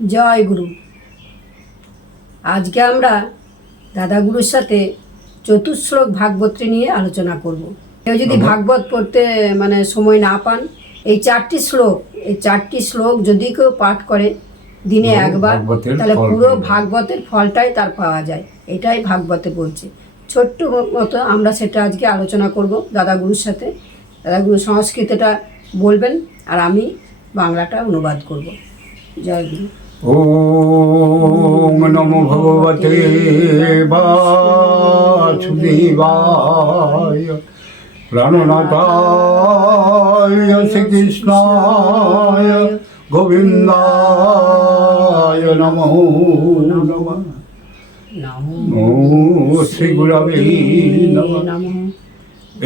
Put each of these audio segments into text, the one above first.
জয় গুরু। আজকে আমরা দাদাগুরুর সাথে চতুশ্লোক ভাগবতী নিয়ে আলোচনা করব। কেউ যদি ভাগবত পড়তে সময় না পান, এই চারটি শ্লোক যদি কেউ পাঠ করে দিনে একবার, তাহলে পুরো ভাগবতের ফলটাই তার পাওয়া যায়। এটাই ভাগবতে বলছে। ছোট্ট মতো আমরা সেটা আজকে আলোচনা করব দাদাগুরুর সাথে। দাদাগুরু সংস্কৃতটা বলবেন আর আমি বাংলাটা অনুবাদ করব। জয় গুরু। ওম নমো ভগবতে বাসুদেবায় প্রাণনাথায় শ্রীকৃষ্ণায় গোবিন্দায় নমো নমঃ। নমো শ্রী গুরবে নমঃ।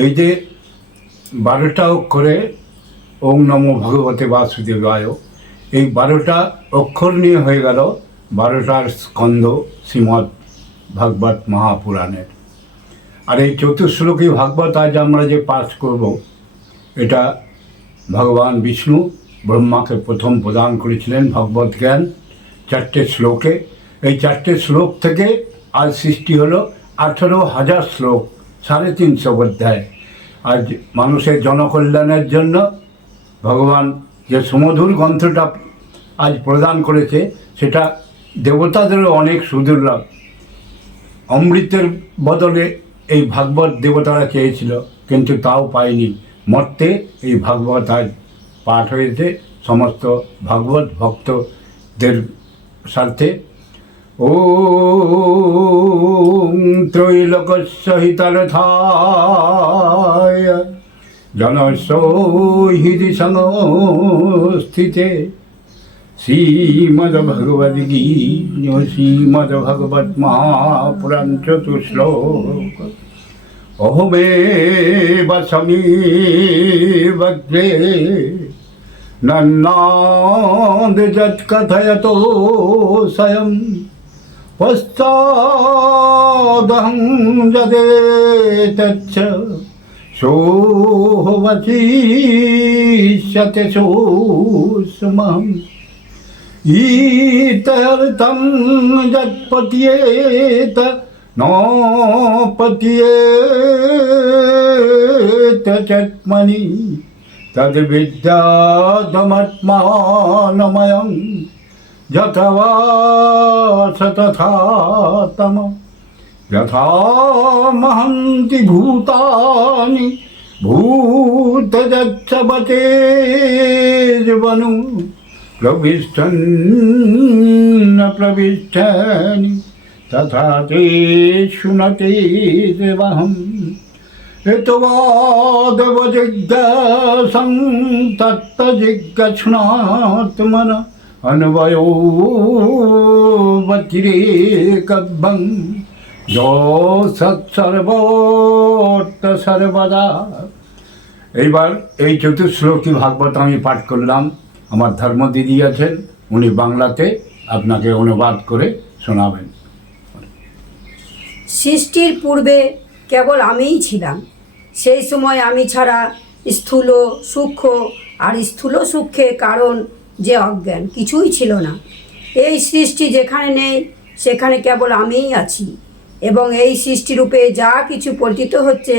এই যে 12টা অক্ষরে ওম নমো ভগবতে বাসুদেবায়, এই 12টা অক্ষর নিয়ে হয়ে গেল 12টার স্কন্ধ শ্রীমদ্ ভাগবত মহাপুরাণের। আর এই চতুশ্লোকী ভাগবত আজ আমরা যে পাঠ করব, এটা ভগবান বিষ্ণু ব্রহ্মাকে প্রথম প্রদান করেছিলেন ভগবত জ্ঞান 4টে শ্লোকে। এই 4টে শ্লোক থেকে আজ সৃষ্টি হলো 18,000 শ্লোক, 350 অধ্যায়। আজ মানুষের জনকল্যাণের জন্য ভগবান যে সুমধুর গ্রন্থটা আজ প্রদান করেছে, সেটা দেবতাদেরও অনেক সুদুর্লভ। অমৃতের বদলে এই ভাগবত দেবতারা চেয়েছিল, কিন্তু তাও পায়নি। মর্তে এই ভাগবত আজ পাঠ হয়েছে সমস্ত ভাগবত ভক্তদের স্বার্থে। ওম ত্রৈলোক্য হিতার্থায় জনস্য হৃদি সংস্থিতে শ্রীমদ্ভগবদ্গীতা শ্রীমদ্ভগবত মহাপুরাণ চতুশ্লোক অহমেব সমীবগ্রে নন্নাদ যৎকথয়তো স্বয়ং পশ্চাদহং যদেতচ্চ সোহবচিষ্যতে সোষ্মহং ईतर्तं यत्पत्येत न पत्येत चत्मनि तद्विद्यादमत्मानमयं यथा वास तथा तम यथा महन्ति भूतानि भूतजत्सवतेर्वनु प्रविष्टन्न प्रविष्टानि तथा ते शुनते देवहम् हेतुवादव जिज्ञासं तत्तजिज्ञात्मन अन्वयो वतिरेकभं यो সৎসর্বত্র সর্বদা। এইবার এই চতুশ্লোকী ভাগবত আমি পাঠ করলাম। আমার ধর্ম দিদি আছেন, উনি বাংলাতে আপনাকে অনুবাদ করে শোনাবেন। সৃষ্টির পূর্বে কেবল আমিই ছিলাম। সেই সময় আমি ছাড়া স্থূল সূক্ষ্ম আর স্থূল সূক্ষ্মের কারণ যে অজ্ঞান, কিছুই ছিল না। এই সৃষ্টি যেখানে নেই সেখানে কেবল আমিই আছি, এবং এই সৃষ্টিরূপে যা কিছু পরিচিত হচ্ছে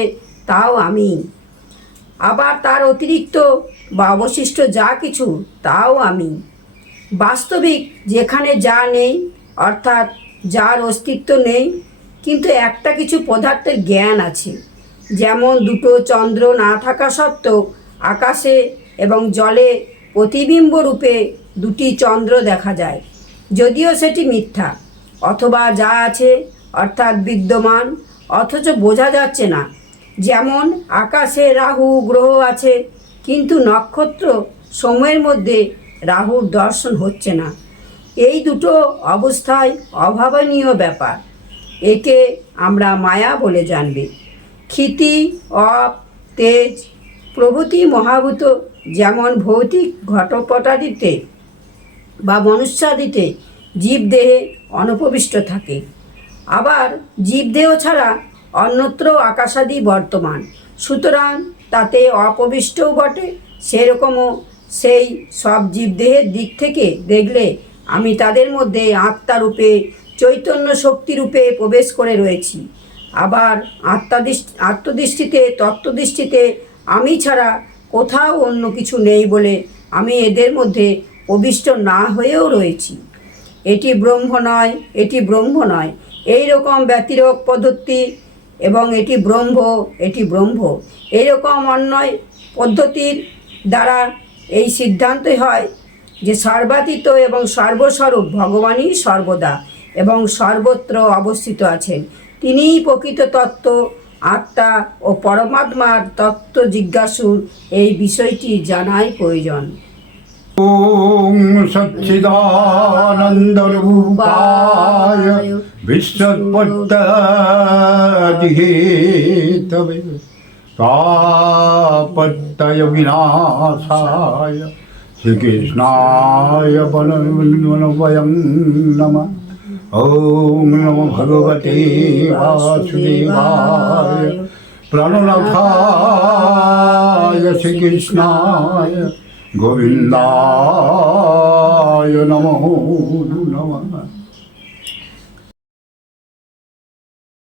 তাও আমি। আবার তার অতিরিক্ত বা অবশিষ্ট যা কিছু তাও আমি। বাস্তবিক যেখানে যা নেই, অর্থাৎ যার অস্তিত্ব নেই, কিন্তু একটা কিছু পদার্থের জ্ঞান আছে। যেমন দুটো চন্দ্র না থাকা সত্ত্বেও আকাশে এবং জলে প্রতিবিম্ব রূপে দুটি চন্দ্র দেখা যায়, যদিও সেটি মিথ্যা। অথবা যা আছে অর্থাৎ বিদ্যমান, অথচ বোঝা যাচ্ছে না। যেমন আকাশে রাহু গ্রহ আছে, কিন্তু নক্ষত্র সময়ের মধ্যে রাহুর দর্শন হচ্ছে না। এই দুটো অবস্থায় অভাবনীয় ব্যাপার। একে আমরা মায়া বলে জানবে। ক্ষিতি, অপ, তেজ প্রভৃতি মহাভূত যেমন ভৌতিক ঘটপটাদিতে বা মনুষ্যাদিতে জীবদেহে অনুপবিষ্ট থাকে, আবার জীবদেহ ছাড়া অন্যত্র আকাশাদি বর্তমান। সুতরাং তাতে অপবিষ্টও বটে। সেরকমও সেই সব জীবদেহের দিক থেকে দেখলে আমি তাদের মধ্যে আত্মারূপে চৈতন্য শক্তিরূপে প্রবেশ করে রয়েছি। আবার আত্মদৃষ্টিতে তত্ত্বদৃষ্টিতে আমি ছাড়া কোথাও অন্য কিছু নেই বলে আমি এদের মধ্যে প্রবিষ্ট না হয়েও রয়েছি। এটি ব্রহ্ম নয়, এটি ব্রহ্ম নয়, এই রকম ব্যতিরেক পদ্ধতি এবং এটি ব্রহ্ম, এটি ব্রহ্ম, এইরকম অন্যায় পদ্ধতির দ্বারা এই সিদ্ধান্তই হয় যে সর্বাতীত এবং সর্বস্বরূপ ভগবানই সর্বদা এবং সর্বত্র অবস্থিত আছেন। তিনিই প্রকৃত তত্ত্ব, আত্মা ও পরমাত্মার তত্ত্ব জিজ্ঞাসুর এই বিষয়টি জানাই প্রয়োজন। ওম সচ্চিদানন্দরূপায় বিশ্বোৎপত্তিহেতবে তাপত্রয় বিনাশায় শ্রীকৃষ্ণায় বয়ং নমঃ। ওম নমো ভগবতে বাসুদেবায় প্রাণনাথায় শ্রীকৃষ্ণায় গোবিন্দায় নমো নমঃ।